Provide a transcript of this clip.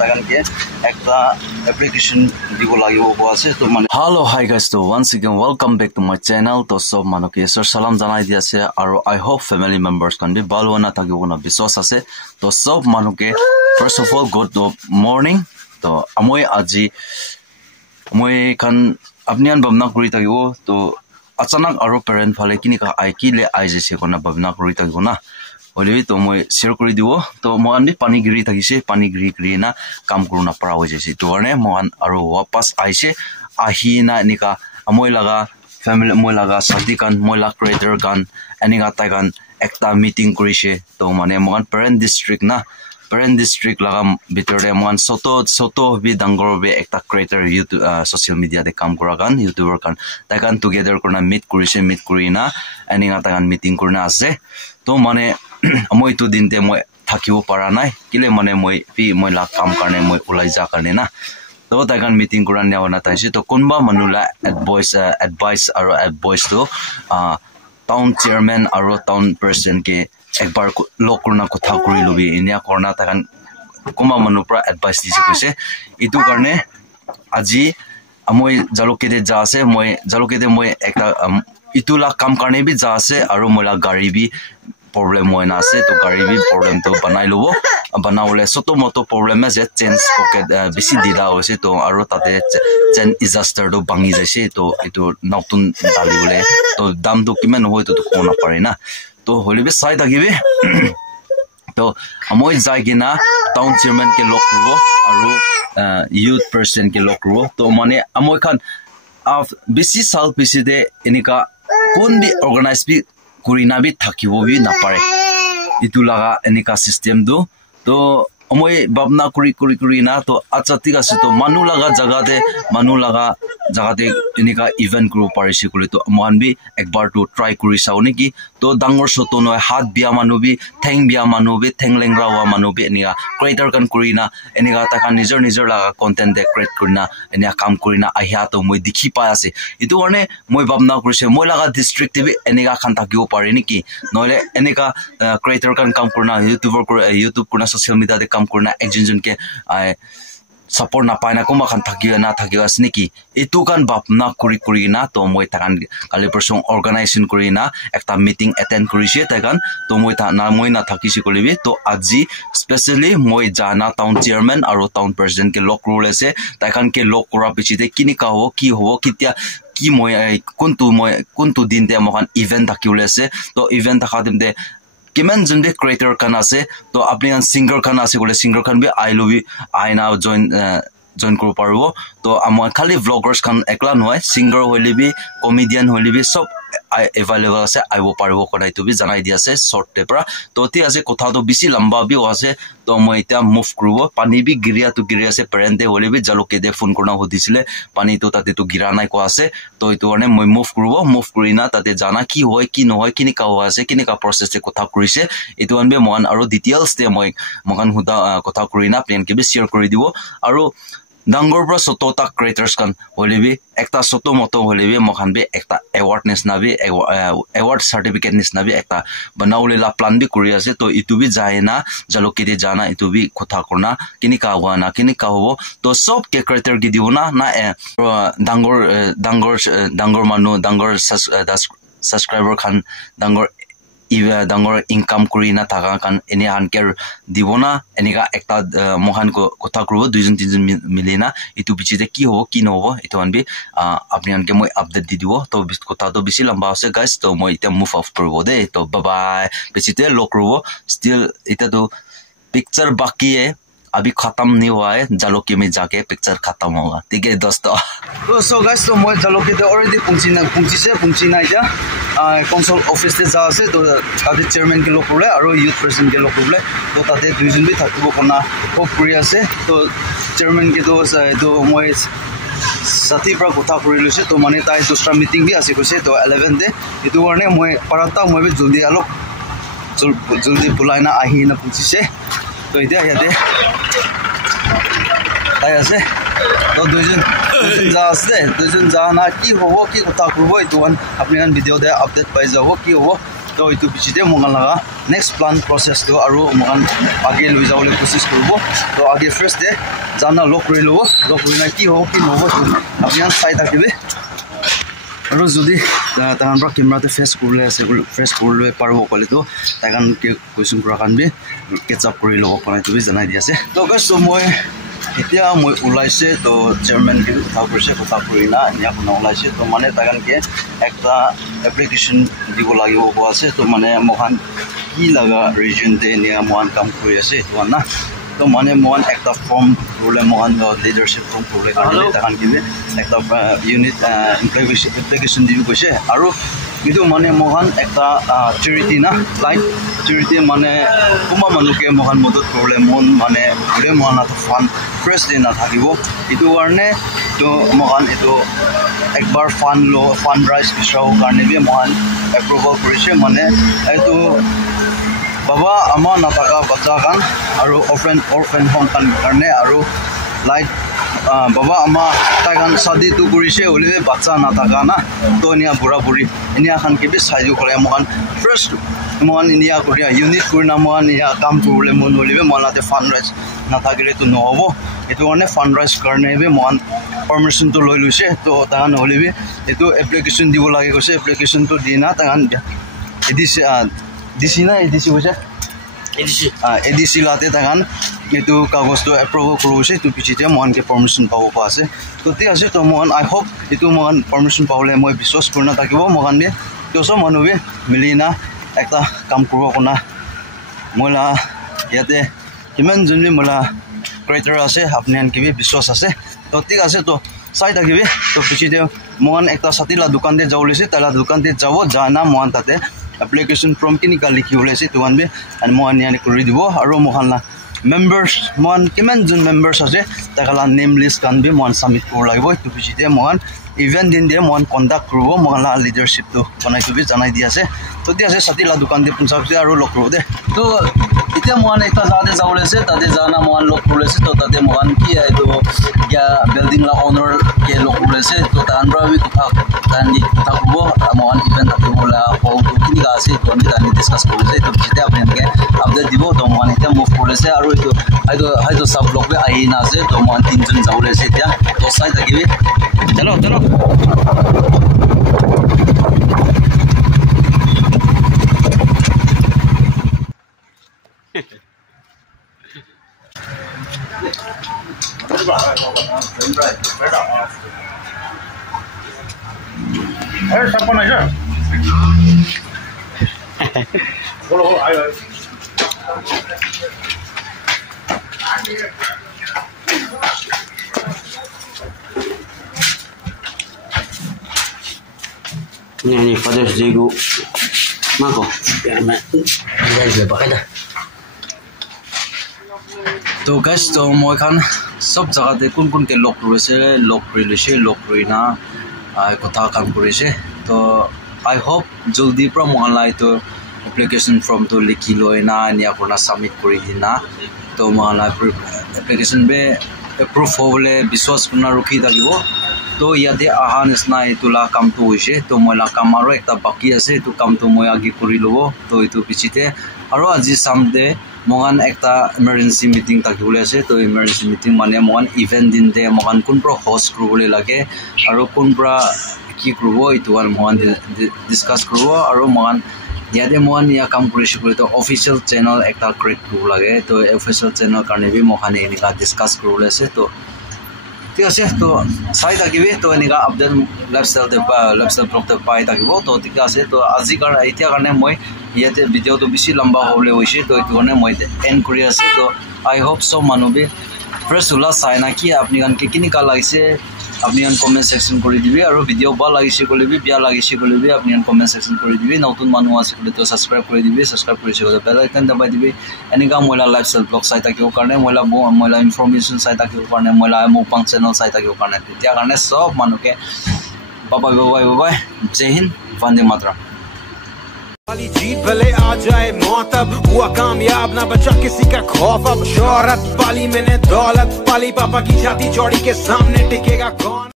তাকানকে একটা অ্যাপ্লিকেশন দিব লাগিব আছে তো মানে Hello, hi guys, so once again welcome back to my channel. To sob manuke sir salam janai di ase aro I hope family members kan bi balwana thakibo biswas ase. To sob manuke first of all good morning. To amoi aji moi kan apnian bamna kuri thakibo to achanak aro parent phale kini ka ai ki le ai jese kona bamna kuri thakibo na Oleh to moi share kuri dibo to moan bi pani giri thagise pani giri na kam kuruna para hoje se to arne moan aro wapas aise ahina nika amoi laga family moi laga sati kan moi la creator kan aninga ta kan ekta meeting kurise to mane moan parent district laga bitor de moan soto bi dangor be ekta creator YouTube social media de kam kora kan youtuber kan ta kan together korna meet kurina aninga ta kan meeting kurna ase to mane moi tu din te moi thakibo para nai kile mane moi la kam karne moi ulai ja karne na to ta kan meeting kuran ne ona taise to kunba manula advice to town chairman aro town person ke ekbar lokurna kotha kuri lobi inia korna ta kan kuma manu pra advice dise kose itu karne aji amoi jalokede ja ase moi ekta itula kam karne bi ja ase aro mola gari bi problem hoy na ase to gari bi problem to banai lobo banaule soto moto problem je change pocket bisi dida hoise to aro tate chen disaster do bangi jaise to itu nautun dali bole to dam do kiman hoy to kona pare na to holibe sai dagibe to amoi jaigina town chairman ke lokro aro youth person ke lokro to mane amoi khan bisi sal bisi de enika kon bi organize bi kurina bi thakibo bi na pare itu laga enika system do to amoi babna kuri na to achati ga se to manu laga jaga de enika event group parisi kule to man bi ekbar to try kuri sauni ki to dangor soto no hat bia manu bi theng bia manu bi thenglengra wa manu bi enika creator kan kurina enika ta kan nijor laga content de create kurina enika kam kurina ahya to moi dikhi pa ase itu one moi babna kurise moi laga district bi enika khan thakibo pare niki noile enika creator kan kam kurina YouTube kurina social media de kam kurina ekjun ke support na paina kuma khan thakiwa sniki itu kan bapna kuri na to moi takan kali person organization kurina ekta meeting attend kurise takan to moi na thakisi kolibi to aji specially moi jana town chairman aro town president ke lok rule ase takan ke lok kora pichite kini ka ho ki hobo kitia ki moi kuntu din de mohan event thakiule ase to event thakadem de kiman junde creator kan ase to apni singer kan ase gole singer kan bi I now join koro parbo to amoi khali vloggers kan ekla noy singer hoile bi comedian hoile bi sob available ase aibo parbo konai to bi janai di ase short tapra to ti ase kotha to bisi lamba bi ase to moi ta move krubo pani bi giria ase parent de hoile bi jaloke de phone korna hodisile pani to tate to gira nai ko ase to itu one moi move kurina tate jana ki hoy ki no hoy kini ka ase kini ka process te kotha kurise itu anbe mon aro details te moi mokan huda kotha kurina plan ke bi share kori dibo aro dangor pra soto ta creators kan holebi ekta soto moto holebi mokhan be ekta awareness na bi award certificate nis na bi ekta banaule la plan bi kuri ase to itu bi jaena jaloke de jana itu bi kotha korna kini ka hobo to sob ke creator gi diuna na dangor manu dangor subscriber khan dangor income kurina taka kan ene anker dibona enika ekta mohan ko kotha kurbo 2-3 milena itu bichite ki hobo ki no hobo itu anbi apni anke moi update di dibo to kotha to bisi lamba ase guys to moi ita move off kurbo de to bye bye bichite lock kurbo still ita to picture baki hai अभी खत्म नहीं हुआ है जलोकी में जाके picture खत्म होगा ठीक है दोस्तों तो सो गाइस तो मैं जलोकी तो ऑलरेडी पुंची ना जा कंसोल ऑफिस से जा से तो ताते चेयरमैन के लोग बोले और यूथ प्रेसिडेंट के लोग बोले तो ताते दुइजन भी থাকিব कोना होप करि আছে तो चेयरमैन के तो मैं साथी pra kotha kori lose to mane tai dusra meeting bi ase kose to 11 de itu karone moi parata moi bi joldi bulaina ahi na puchi se to ide yate tai ase to duijon ja na ki hobo ki kotha korbo itu an apni video de update pai jabo ki hobo তো এইটো পিছতে মগান লগা next plan প্ৰচেছটো আৰু মগান আগে লৈ যাবলৈ coaches কৰিব তো আগে ফাৰ্ষ্ট ডে জানা লগ কৰি ল'ব লগ কৰি না কি হ'ব কি নহ'ব আপুনি চাই থাকিবে আৰু যদি তাহান পৰা কেমেৰাতে ফেচ কৰিলে আছে ফেচ কৰিবলৈ পাৰিব ক'লেতো তাহান কুৱেশ্যন কৰাৰ কাৰণে কেটচ আপ কৰি ল'ব কাৰণে তুমি জনাই দি আছে তো গাইছ মই এতিয়া মই ওলাইছে তো চেয়াৰমেন কথা কৰি না ইয়াক ওলাইছে তো মানে তাহানকে একটা এপ্লিকেশ্যন দিব লাগিব কোৱা আছে তো মানে মহান কি লগা ৰিজনতে এনে মহান কাম কৰি আছে এইটো না তো মানে মহান একটা ফৰ্ম কৰিলে মহান লিডাৰশ্বিপ ফৰ্ম কৰিলে কাৰণে তাহান কিনে একটা ইউনিট এপ্লিকেশ্যন দিব কৈছে আৰু এইটো মানে মহান একটা চেৰিটি না লাইক চেৰিটি মানে কোনোবা মানুহকে মহান মদত কৰিলে মন মানে গোটেই মহান এটা ফাণ্ড ফ্ৰেছ ডে নাথাকিব এইটো কাৰণে তো মহান এইটো একবাৰ ফাণ্ড ৰাইজ বিচাৰৰ কাৰণে বি মহান এপ্ৰুভেল কৰিছে মানে এইটো বাবা আমাৰ নাথাকা বাচ্চা কান আৰু অৰফেন হোম কাৰণে আৰু লাইক বাবা আমাৰ তাইকান শাদীটো কৰিছে হ'লে বাচ্চা নাথাকা না তো এনিয়া বুঢ়া বুঢ়ী এনিয়া খান কিবি চাই দিব কৰে মহান ফাৰ্ষ্ট মহান ইণ্ডিয়া কৰি ইউনিট কৰি না মহান ইয়া কাম কৰিবলৈ মন হ'লে মহান তাতে ফাণ্ড ৰাইজ নাথাকিলেতো নহ'ব এইটো কাৰণে ফাণ্ড ৰাইজ কাৰণে মহান পাৰ্মিশ্যনটো লৈ লৈছে তো তাহান হ'লে এইটো এপ্লিকেশ্যন দিব লাগে কৈছে এপ্লিকেশ্যনটো দি না তাহান ডিচি না এডিচি কৈছে এডিচি লাতে তাহান এইটো কাগজটো এপ্ৰুভ কৰিছে এইটো পিছতে মহানকে পাৰ্মিশ্যন পাব পৰা আছে তো ঠিক আছে তো মহান আই হোপ এইটো মহান পাৰ্মিশ্যন পাবলৈ মই বিশ্বাস কৰি নাথাকিব মহানে তো চব মানুহে মিলি না একটা কাম কৰিব আপোনাৰ মহিলা ইয়াতে কিমান জনী মহিলা ক্ৰাইটেৰিয়া আছে আপুনি কিবি বিশ্বাস আছে তো ঠিক আছে তো চাই থাকিবি তো পিছতে মহান একটা ছাতিলা দোকানতে যাব লৈছে তালা দোকানতে যাব জানা মহান তাতে এপ্লিকেশ্যন ফৰ্ম কেনেকুৱা লিখি ওলাইছে তোমান বি আৰু মহান ইয়ানি কৰি দিব আৰু মহান মেম্বাৰ্ছ মহান কিমানজন মেম্বাৰ্ছ আছে তাকালা নেম লিষ্ট কান বি মহান ছাবমিট কৰিব লাগিব এইটো পিছতে মহান ইভেণ্ট দিন দিয়ে মহান কণ্ডাক্ট কৰিব মহান লিডাৰশ্বিপটো বনাই তুমি জনাই দি আছে তো ঠিক আছে ছাতিলা দোকানতে পঞ্চায়তে আৰু লগ কৰিব দে তো এতিয়া মহান এটা জাগাতে যাব লৈছে তাতে জানা মহান লগ কৰি লৈছে তো তাতে মহান কি এইটো বিল্ডিং লা অনাৰকে লগ কৰি লৈছে তো তাহান পৰা আমি কথা ক'ব মহান ইভেণ্ট থাকিবলৈ সৰুটো কেনেকুৱা আছে এইটো আমি তাহানি ডিছকাছ কৰিছে এইটো পিছতে আপুনি এনেকৈ আপডেট দিব তো মহান এতিয়া মুভ কৰিছে আৰু এইটো চাব লগে আহি নাছে তো মহান তিনিজন যাব লৈছে এতিয়া তো চাই থাকিবি চলো চলো Ayo, siapa aja? Bolo, ayo. Ini Father's Day go. Mako, biar guys pakai dah. তো গাইছ তো মই খান সব জায়গাতে কোন কোনকে লগ কৰিছে লগ কৰি লৈছে লগ কৰি না কথা কাম কৰিছে তো আই হোপ জলদি পৰা মহালা এইটো এপ্লিকেশ্যন ফৰ্মটো লিখি লৈ না এনিয়া কৰা ছাবমিট কৰি দি না তো মহালা এপ্লিকেশ্যন বে এপ্ৰুভ হ'বলৈ বিশ্বাস কৰি ৰখি থাকিব তো ইয়াতে অহা নিচিনা এইটোলা কামটো হৈছে তো মইলা কাম আৰু এটা বাকী আছে এইটো কামটো মই আগে কৰি ল'ব তো এইটো পিছতে আৰু আজি চামডে মহান একটা ইমাৰ্জেঞ্চি মিটিং থাকিবলৈ আছে তো ইমাৰ্জেঞ্চি মিটিং মানে মহান ইভেণ্ট দিন দে মহান কোন পৰা হোষ্ট কৰিবলৈ লাগে আৰু কোন পৰা কি কৰিব এইটো মহান ডিছকাছ কৰিব আৰু মহান ইয়াতে মহান ইয়া কাম কৰিছে বুলি তো অফিচিয়েল চেনেল একটা ক্ৰিয়েট কৰিব লাগে তো অফিচিয়েল চেনেল কাৰণে বি মহান এনেকুৱা ডিছকাছ কৰিবলৈ আছে তো ঠিক আছে তো চাই থাকিবি তো এনেকুৱা আপডেট লাইফষ্টাইল ব্লগতে পাই থাকিব তো ঠিক আছে তো আজি কাৰণে এতিয়া কাৰণে মই ইয়াতে ভিডিঅ'টো বেছি লম্বা হ'বলৈ হৈছে তো এইটো কাৰণে মই এণ্ড কৰি আছোঁ তো আই হোপ চব মানুহে ফ্ৰেছ ওলা চাই না কি আপুনি কানকে কেনেকুৱা লাগিছে আপুনি কমেণ্ট ছেকশ্যন কৰি দিবি আৰু ভিডিঅ' ভাল লাগিছে ক'লেবি বেয়া লাগিছে ক'লেবি আপুনি কমেণ্ট ছেকশ্যন কৰি দিবি নতুন মানুহ আছে ক'লে তো ছাবস্ক্ৰাইব কৰি দিবি ছাবস্ক্ৰাইব কৰিছে ক'লে বেল আইকন দবাই দিবি এনেকুৱা মহিলা লাইফষ্টাইল ব্লগ চাই থাকিবৰ কাৰণে মহিলা ইনফৰ্মেশ্যন চাই থাকিবৰ কাৰণে মহিলা মুপাং চেনেল চাই থাকিবৰ কাৰণে তেতিয়া কাৰণে চব মানুহকে বাবাই বাবাই বাবাই জয় হিন্দ বন্দে মাতৰম वाली जीत भले आ जाए मौत अब हुआ कामयाब ना बचा किसी का खौफ अब शोहरत पाली मैंने दौलत पाली पापा की छाती चौड़ी के सामने टिकेगा कौन